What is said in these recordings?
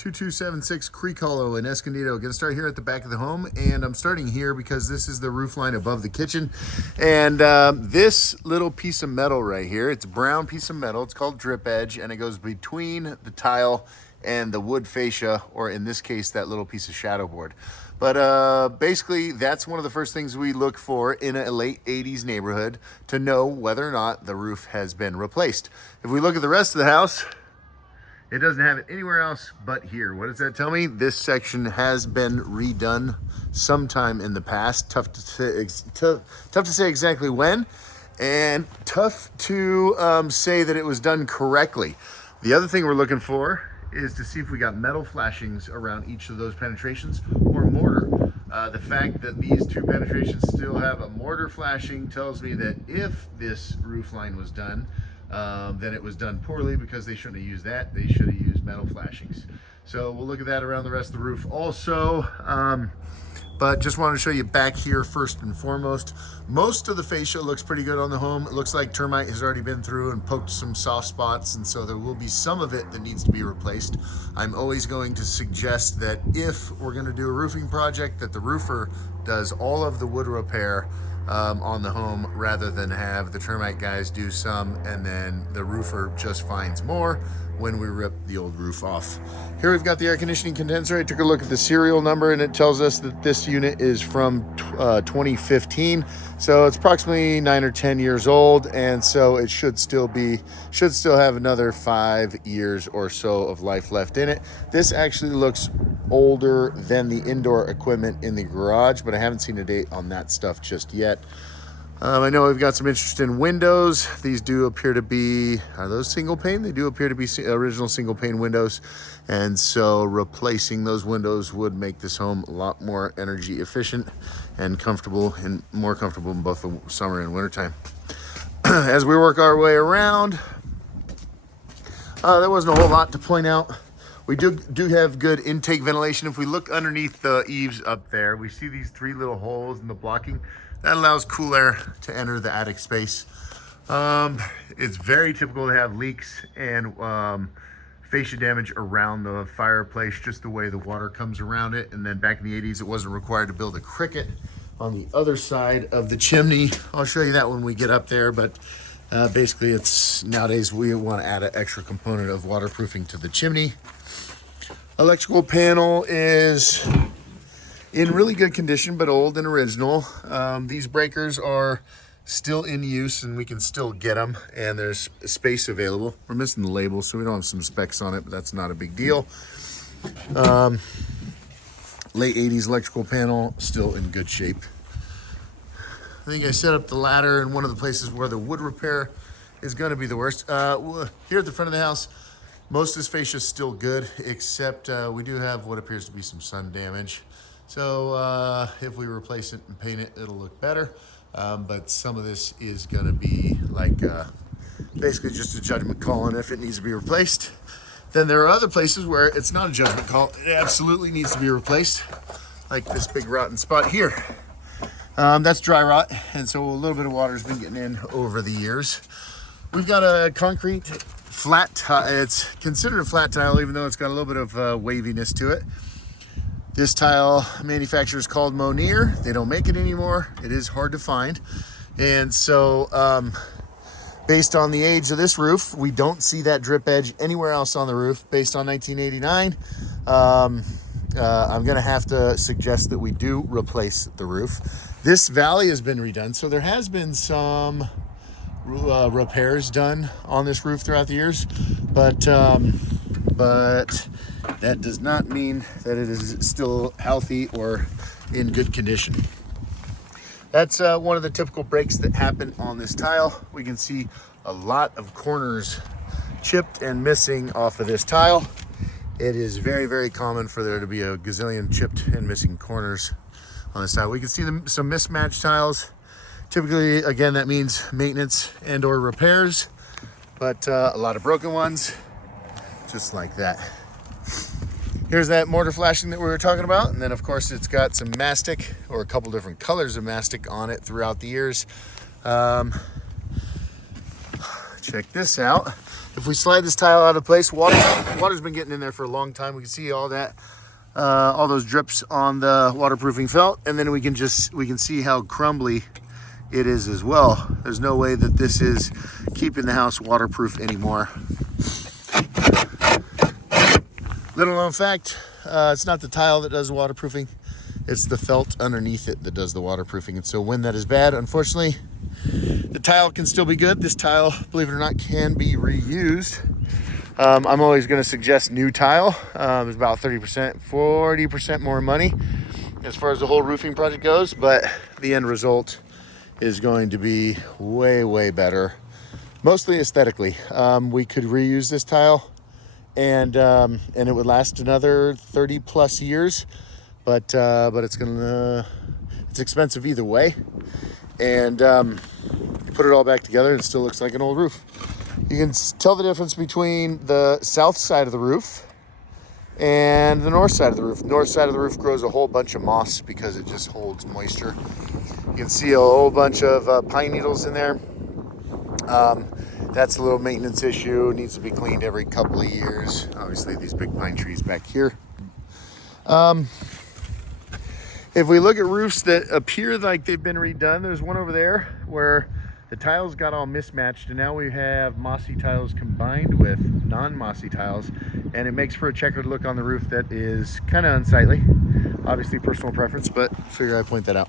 2276 Creek Hollow in Escondido. Gonna start here at the back of the home, and I'm starting here because this is the roof line above the kitchen. And this little piece of metal right here, it's a brown piece of metal, it's called drip edge, and it goes between the tile and the wood fascia, or in this case, that little piece of shadow board. But basically, that's one of the first things we look for in a late 80s neighborhood to know whether or not the roof has been replaced. If we look at the rest of the house, it doesn't have it anywhere else but here. What does that tell me? This section has been redone sometime in the past. Tough to say exactly when, and tough to say that it was done correctly. The other thing we're looking for is to see if we got metal flashings around each of those penetrations or mortar. The fact that these two penetrations still have a mortar flashing tells me that if this roof line was done, then it was done poorly, because they shouldn't have used that. They should have used metal flashings. So we'll look at that around the rest of the roof also. But just wanted to show you back here first and foremost. Most of the fascia looks pretty good on the home. It looks like termite has already been through and poked some soft spots, and so there will be some of it that needs to be replaced. I'm always going to suggest that if we're going to do a roofing project, that the roofer does all of the wood repair on the home, rather than have the termite guys do some and then the roofer just finds more when we rip the old roof off. Here we've got the air conditioning condenser. I took a look at the serial number, and it tells us that this unit is from 2015, so it's approximately 9 or 10 years old, and so it should still have another 5 years or so of life left in it. This actually looks older than the indoor equipment in the garage, but I haven't seen a date on that stuff just yet. I know we've got some interest in windows. These do appear to be, are those single pane? They do appear to be original single pane windows. And so replacing those windows would make this home a lot more energy efficient and comfortable, and more comfortable in both the summer and winter time. As we work our way around, there wasn't a whole lot to point out. We do have good intake ventilation. If we look underneath the eaves up there, we see these 3 little holes in the blocking. That allows cool air to enter the attic space. It's very typical to have leaks and fascia damage around the fireplace, just the way the water comes around it. And then back in the 80s, it wasn't required to build a cricket on the other side of the chimney. I'll show you that when we get up there, but basically it's nowadays we want to add an extra component of waterproofing to the chimney. Electrical panel is in really good condition, but old and original. These breakers are still in use, and we can still get them, and there's space available. We're missing the label, so we don't have some specs on it, but that's not a big deal. Late 80s electrical panel, still in good shape. I think I set up the ladder in one of the places where the wood repair is going to be the worst. Here at the front of the house, most of this fascia is still good, except we do have what appears to be some sun damage. So if we replace it and paint it, it'll look better. But some of this is going to be like basically just a judgment call on if it needs to be replaced. Then there are other places where it's not a judgment call. It absolutely needs to be replaced, like this big rotten spot here. That's dry rot, and so a little bit of water has been getting in over the years. We've got a concrete flat tile. It's considered a flat tile, even though it's got a little bit of waviness to it. This tile manufacturer is called Monier. They don't make it anymore. It is hard to find. And so based on the age of this roof, we don't see that drip edge anywhere else on the roof. Based on 1989, I'm gonna have to suggest that we do replace the roof. This valley has been redone, so there has been some repairs done on this roof throughout the years, but that does not mean that it is still healthy or in good condition. That's one of the typical breaks that happen on this tile. We can see a lot of corners chipped and missing off of this tile. It is very, very common for there to be a gazillion chipped and missing corners on this tile. We can see some mismatched tiles. Typically, again, that means maintenance and or repairs, but a lot of broken ones, just like that. Here's that mortar flashing that we were talking about. And then of course it's got some mastic, or a couple different colors of mastic on it throughout the years. check this out. If we slide this tile out of place, water's been getting in there for a long time. We can see all that, all those drips on the waterproofing felt, and then we can see how crumbly it is as well. There's no way that this is keeping the house waterproof anymore. Little known fact, it's not the tile that does the waterproofing, it's the felt underneath it that does the waterproofing. And so when that is bad, unfortunately, the tile can still be good. This tile, believe it or not, can be reused. I'm always going to suggest new tile. It's about 30%, 40% more money as far as the whole roofing project goes, but the end result is going to be way, way better, mostly aesthetically. We could reuse this tile and it would last another 30 plus years, but it's expensive either way. And you put it all back together and it still looks like an old roof. You can tell the difference between the south side of the roof and the north side of the roof. North side of the roof grows a whole bunch of moss because it just holds moisture. You can see a whole bunch of pine needles in there. That's a little maintenance issue. It needs to be cleaned every couple of years. Obviously, these big pine trees back here. If we look at roofs that appear like they've been redone, there's one over there where the tiles got all mismatched, and now we have mossy tiles combined with non-mossy tiles, and it makes for a checkered look on the roof that is kind of unsightly. Obviously personal preference, but figure I'd point that out.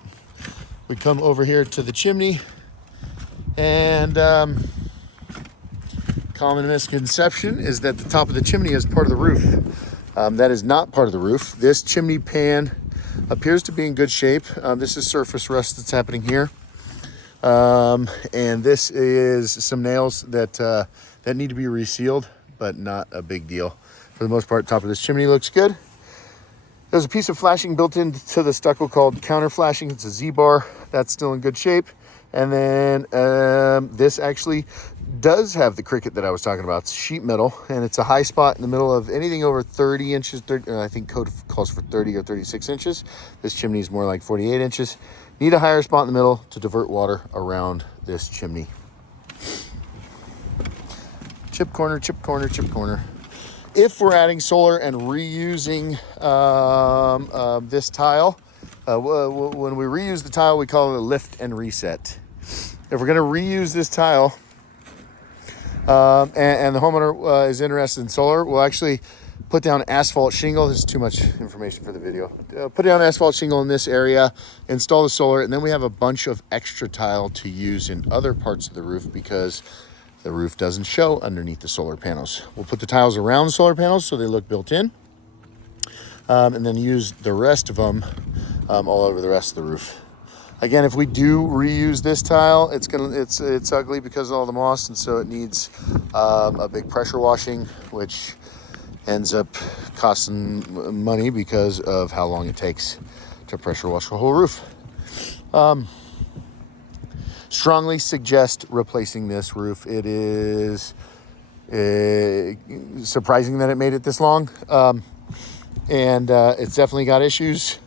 We come over here to the chimney, and common misconception is that the top of the chimney is part of the roof. That is not part of the roof. This chimney pan appears to be in good shape. This is surface rust that's happening here. And this is some nails that need to be resealed, but not a big deal. For the most part, top of this chimney looks good. There's a piece of flashing built into the stucco called counter flashing. It's a Z-bar. That's still in good shape. And then this actually does have the cricket that I was talking about. It's sheet metal, and it's a high spot in the middle of anything over 30 inches. I think code calls for 30 or 36 inches. This chimney is more like 48 inches. Need a higher spot in the middle to divert water around this chimney. Chip corner, chip corner, chip corner. If we're adding solar and reusing this tile, when we reuse the tile, we call it a lift and reset. If we're going to reuse this tile, and the homeowner is interested in solar, we'll actually put down asphalt shingle. This is too much information for the video. Put down asphalt shingle in this area, install the solar, and then we have a bunch of extra tile to use in other parts of the roof because the roof doesn't show underneath the solar panels. We'll put the tiles around the solar panels so they look built in, and then use the rest of them all over the rest of the roof. Again, if we do reuse this tile, it's ugly because of all the moss, and so it needs a big pressure washing, which ends up costing money because of how long it takes to pressure wash the whole roof. Strongly suggest replacing this roof. It is surprising that it made it this long, and it's definitely got issues.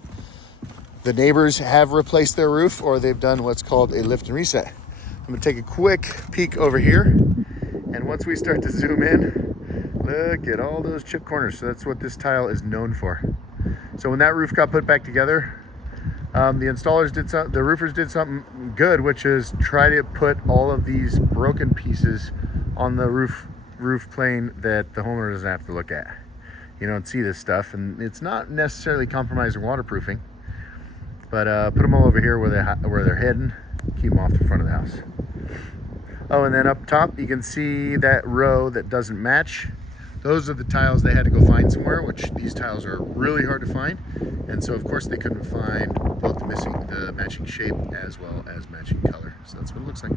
The neighbors have replaced their roof, or they've done what's called a lift and reset. I'm gonna take a quick peek over here, and once we start to zoom in, look at all those chip corners. So that's what this tile is known for. So when that roof got put back together, the roofers did something good, which is try to put all of these broken pieces on the roof plane that the homeowner doesn't have to look at. You don't see this stuff, and it's not necessarily compromising waterproofing. But put them all over here where they're hidden. Keep them off the front of the house. Oh, and then up top, you can see that row that doesn't match. Those are the tiles they had to go find somewhere, which these tiles are really hard to find. And so, of course, they couldn't find both the matching shape as well as matching color. So that's what it looks like.